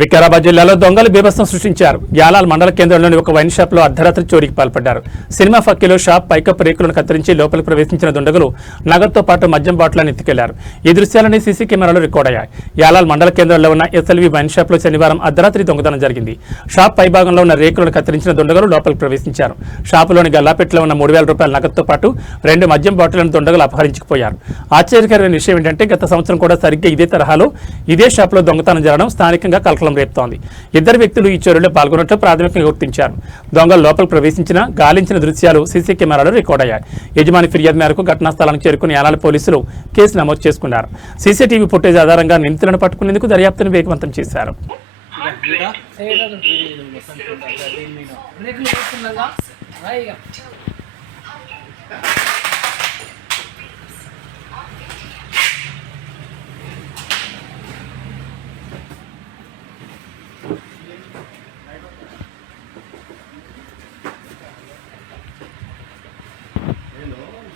వికారాబాద్ జిల్లాలో దొంగలు బీభత్సం సృష్టించారు. యాలాల్ మండల కేంద్రంలోని ఒక వైన్ షాప్ లో అర్ధరాత్రి చోరీకి పాల్పడ్డారు. సినిమా ఫక్కీలో షాప్ పైకప్పు రేకులను కత్తిరించి లోపలికి ప్రవేశించిన దుండగులు నగదుతో పాటు మద్యం బాటిళ్లను ఎత్తుకెళ్లారు. ఈ దృశ్యాలని సీసీ కెమెరాలో రికార్డ్ అయ్యాయి. యాలాల్ మండల కేంద్రంలో ఉన్న ఎస్ఎల్వి వైన్ షాప్ లో శనివారం అర్ధరాత్రి దొంగతనం జరిగింది. షాప్ పైభాగంలో ఉన్న రేకులను కత్తిరించిన దుండగులు లోపలికి ప్రవేశించారు. షాపులోని గల్లాపెట్లో ఉన్న 3,000 రూపాయల నగదుతో పాటు 2 మద్యం బాటిళ్లను దుండగులు అపహరించుకుపోయారు. ఆశ్చర్యకరమైన విషయం ఏంటంటే గత సంవత్సరం కూడా సరిగ్గా ఇదే తరహాలో ఇదే షాప్ లో దొంగతనం జరగడం స్థానికంగా కలకలం రేపుతోంది. ఇద్దరు వ్యక్తులు ఈ చోరీలో పాల్గొన్నట్లు ప్రాథమికంగా గుర్తించారు. దొంగలు లోపలికి ప్రవేశించిన గాలించిన దృశ్యాలు సీసీ కెమెరాలో రికార్డ్ అయ్యాయి. యజమాని ఫిర్యాదు మేరకు ఘటనా స్థలానికి చేరుకుని యాలాల పోలీసులు కేసు నమోదు చేసుకున్నారు. సీసీటీవీ ఫుటేజ్ ఆధారంగా నిందితులను పట్టుకునేందుకు దర్యాప్తును వేగవంతం చేశారు.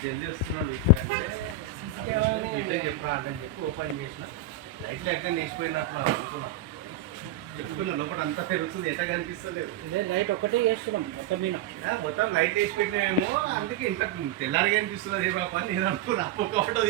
జల్దీ వస్తున్నాడు అంటే చెప్పరా అని చెప్పి ఓపెన్ చేసిన లైట్లు ఎక్కడ వేసిపోయినట్లు అనుకున్నా. చెప్పుకున్నా లోపల అంతా పెరుగుతుంది, ఎట్లా కనిపిస్తలేదు. లైట్ ఒకటే వేస్తున్నాం మొత్తం మీద మొత్తం లైట్ వేసి పెట్టినేమో, అందుకే ఇంత తెల్లారిగా అనిపిస్తున్నది ఏ బాబా అని నేను అనుకున్నా. ఒక ఫోటో